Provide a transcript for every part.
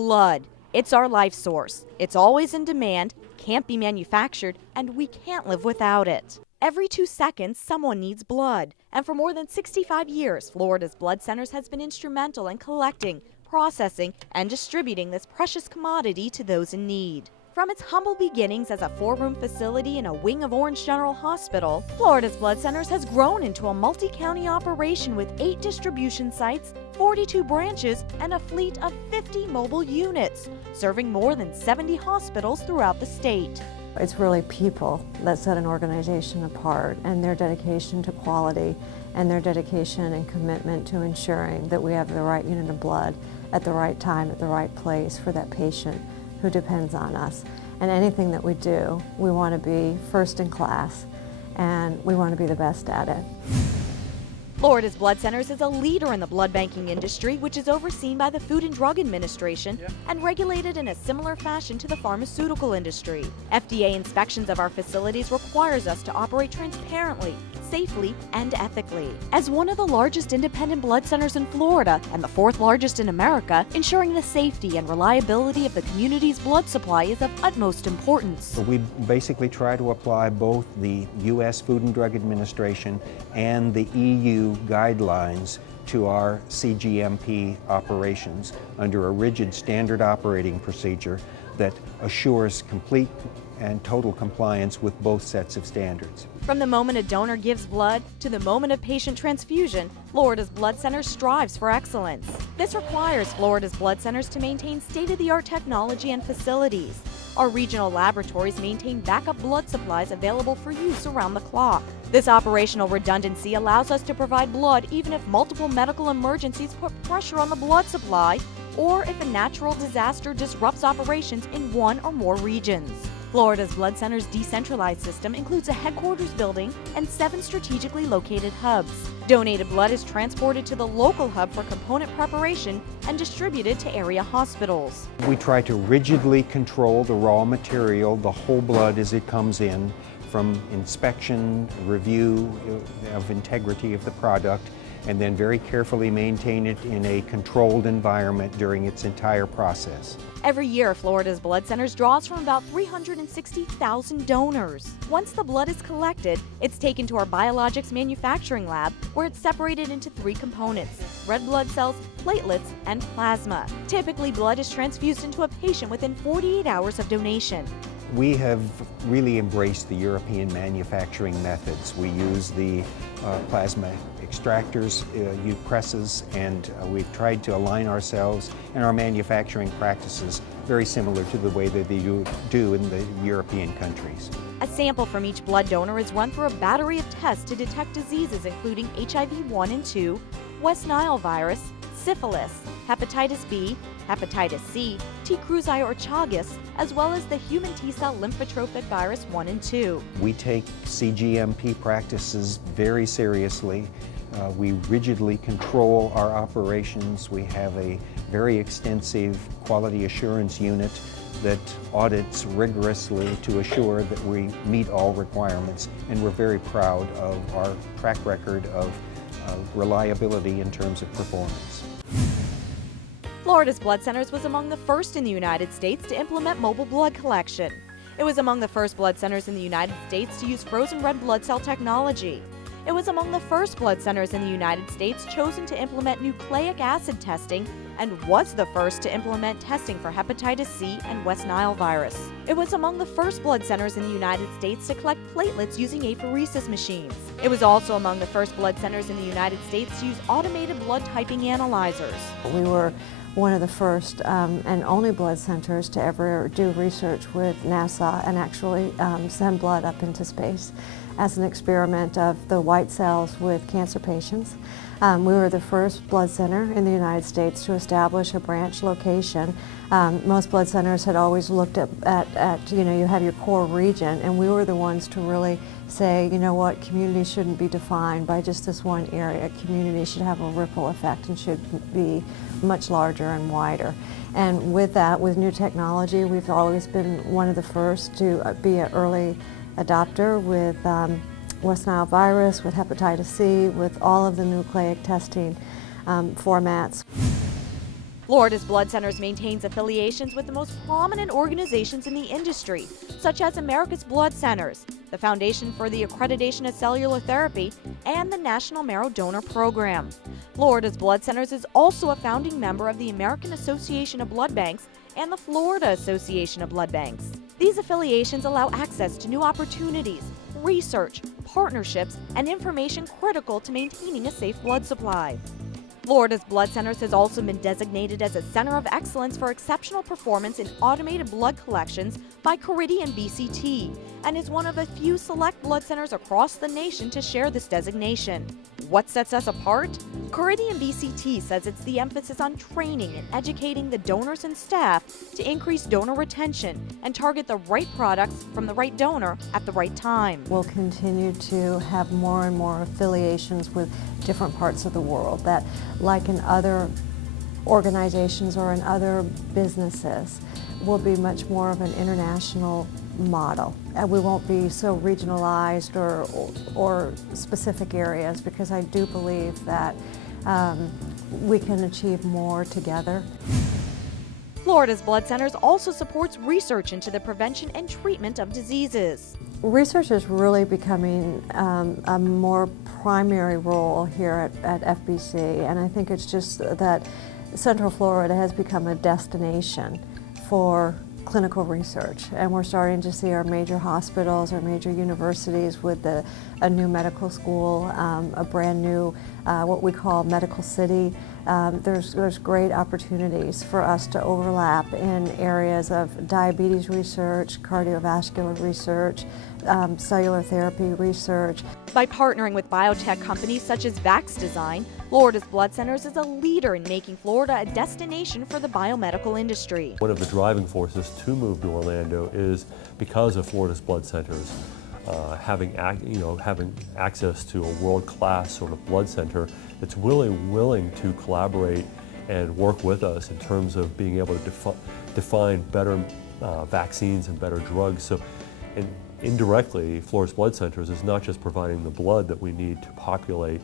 Blood. It's our life source. It's always in demand, can't be manufactured, and we can't live without it. Every 2 seconds, someone needs blood. And for more than 65 years, Florida's Blood Centers has been instrumental in collecting, processing, and distributing this precious commodity to those in need. From its humble beginnings as a 4-room facility in a wing of Orange General Hospital, Florida's Blood Centers has grown into a multi-county operation with 8 distribution sites, 42 branches, and a fleet of 50 mobile units, serving more than 70 hospitals throughout the state. It's really people that set an organization apart, and their dedication to quality and their dedication and commitment to ensuring that we have the right unit of blood at the right time, at the right place for that patient who depends on us. And anything that we do, we want to be first in class, and we want to be the best at it. Florida's Blood Centers is a leader in the blood banking industry, which is overseen by the Food and Drug Administration and regulated in a similar fashion to the pharmaceutical industry. FDA inspections of our facilities requires us to operate transparently, safely, and ethically. As one of the largest independent blood centers in Florida and the 4th largest in America, ensuring the safety and reliability of the community's blood supply is of utmost importance. We basically try to apply both the U.S. Food and Drug Administration and the EU guidelines to our CGMP operations under a rigid standard operating procedure that assures complete and total compliance with both sets of standards. From the moment a donor gives blood to the moment of patient transfusion, Florida's Blood Center strives for excellence. This requires Florida's Blood Centers to maintain state-of-the-art technology and facilities. Our regional laboratories maintain backup blood supplies available for use around the clock. This operational redundancy allows us to provide blood even if multiple medical emergencies put pressure on the blood supply or if a natural disaster disrupts operations in one or more regions. Florida's Blood Center's decentralized system includes a headquarters building and 7 strategically located hubs. Donated blood is transported to the local hub for component preparation and distributed to area hospitals. We try to rigidly control the raw material, the whole blood as it comes in, from inspection, review of integrity of the product, and then very carefully maintain it in a controlled environment during its entire process. Every year, Florida's Blood Centers draws from about 360,000 donors. Once the blood is collected, it's taken to our biologics manufacturing lab, where it's separated into 3 components: red blood cells, platelets, and plasma. Typically, blood is transfused into a patient within 48 hours of donation. We have really embraced the European manufacturing methods. We use the plasma extractors, presses, and we've tried to align ourselves and our manufacturing practices very similar to the way that they do in the European countries. A sample from each blood donor is run through a battery of tests to detect diseases including HIV 1 and 2, West Nile virus, syphilis, hepatitis B, hepatitis C, T. cruzi or Chagas, as well as the human T-cell lymphotrophic virus 1 and 2. We take CGMP practices very seriously. We rigidly control our operations. We have a very extensive quality assurance unit that audits rigorously to assure that we meet all requirements, and we're very proud of our track record of reliability in terms of performance. Florida's Blood Centers was among the first in the United States to implement mobile blood collection. It was among the first blood centers in the United States to use frozen red blood cell technology. It was among the first blood centers in the United States chosen to implement nucleic acid testing and was the first to implement testing for hepatitis C and West Nile virus. It was among the first blood centers in the United States to collect platelets using apheresis machines. It was also among the first blood centers in the United States to use automated blood typing analyzers. We were one of the first and only blood centers to ever do research with NASA and actually send blood up into space as an experiment of the white cells with cancer patients. We were the first blood center in the United States to establish a branch location. Most blood centers had always looked at you know, you have your core region, and we were the ones to really say, you know what, community shouldn't be defined by just this one area. Community should have a ripple effect and should be much larger and wider. And with that, with new technology, we've always been one of the first to be an early adopter with West Nile virus, with hepatitis C, with all of the nucleic testing formats. Florida's Blood Centers maintains affiliations with the most prominent organizations in the industry, such as America's Blood Centers, the Foundation for the Accreditation of Cellular Therapy, and the National Marrow Donor Program. Florida's Blood Centers is also a founding member of the American Association of Blood Banks and the Florida Association of Blood Banks. These affiliations allow access to new opportunities, research, partnerships, and information critical to maintaining a safe blood supply. Florida's Blood Centers has also been designated as a center of excellence for exceptional performance in automated blood collections by Caridian BCT, and is one of a few select blood centers across the nation to share this designation. What sets us apart? Caridian BCT says it's the emphasis on training and educating the donors and staff to increase donor retention and target the right products from the right donor at the right time. We'll continue to have more and more affiliations with different parts of the world that, like in other organizations or in other businesses, will be much more of an international model. And we won't be so regionalized or specific areas, because I do believe that we can achieve more together. Florida's Blood Centers also supports research into the prevention and treatment of diseases. Research is really becoming a more primary role here at FBC, and I think it's just that Central Florida has become a destination for clinical research, and we're starting to see our major hospitals, our major universities with a new medical school, a brand new what we call medical city. There's great opportunities for us to overlap in areas of diabetes research, cardiovascular research, cellular therapy research. By partnering with biotech companies such as VaxDesign, Florida's Blood Centers is a leader in making Florida a destination for the biomedical industry. One of the driving forces to move to Orlando is because of Florida's Blood Centers. Having access to a world-class sort of blood center that's really willing to collaborate and work with us in terms of being able to define better vaccines and better drugs. So, and indirectly, Florida's Blood Centers is not just providing the blood that we need to populate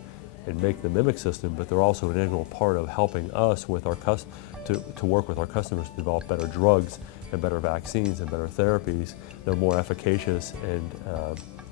and make the mimic system, but they're also an integral part of helping us with our to work with our customers to develop better drugs and better vaccines and better therapies that are more efficacious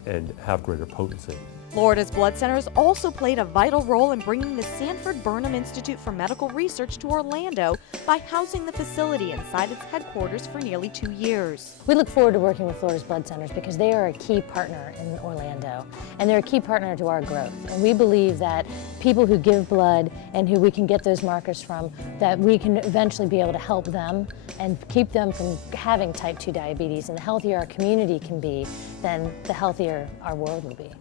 and have greater potency. Florida's Blood Centers also played a vital role in bringing the Sanford Burnham Institute for Medical Research to Orlando by housing the facility inside its headquarters for nearly 2 years. We look forward to working with Florida's Blood Centers because they are a key partner in Orlando, and they're a key partner to our growth. And we believe that people who give blood and who we can get those markers from, that we can eventually be able to help them and keep them from having type 2 diabetes. And the healthier our community can be, then the healthier our world will be.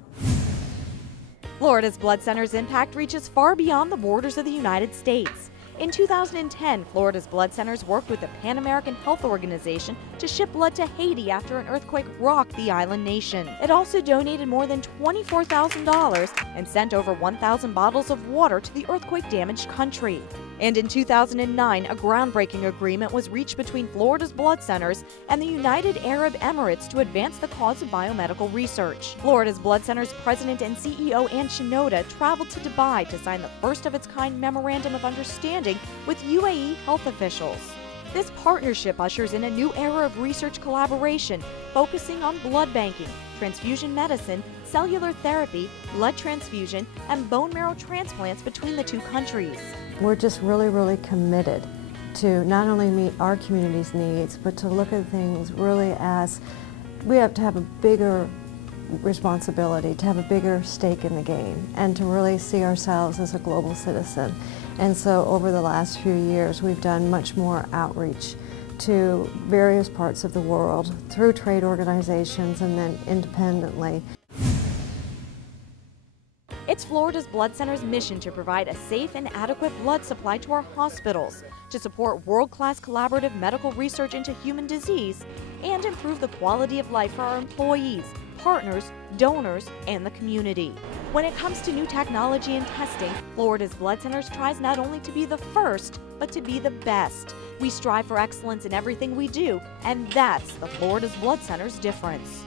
Florida's Blood Centers' impact reaches far beyond the borders of the United States. In 2010, Florida's Blood Centers worked with the Pan American Health Organization to ship blood to Haiti after an earthquake rocked the island nation. It also donated more than $24,000 and sent over 1,000 bottles of water to the earthquake-damaged country. And in 2009, a groundbreaking agreement was reached between Florida's Blood Centers and the United Arab Emirates to advance the cause of biomedical research. Florida's Blood Centers President and CEO Ann Shinoda traveled to Dubai to sign the first-of-its-kind Memorandum of Understanding with UAE health officials. This partnership ushers in a new era of research collaboration, focusing on blood banking, transfusion medicine, cellular therapy, blood transfusion, and bone marrow transplants between the two countries. We're just really committed to not only meet our community's needs, but to look at things really as we have to have a bigger responsibility, to have a bigger stake in the game, and to really see ourselves as a global citizen. And so over the last few years, we've done much more outreach to various parts of the world through trade organizations and then independently. It's Florida's Blood Centers' mission to provide a safe and adequate blood supply to our hospitals, to support world-class collaborative medical research into human disease, and improve the quality of life for our employees, partners, donors, and the community. When it comes to new technology and testing, Florida's Blood Centers tries not only to be the first, but to be the best. We strive for excellence in everything we do, and that's the Florida's Blood Centers difference.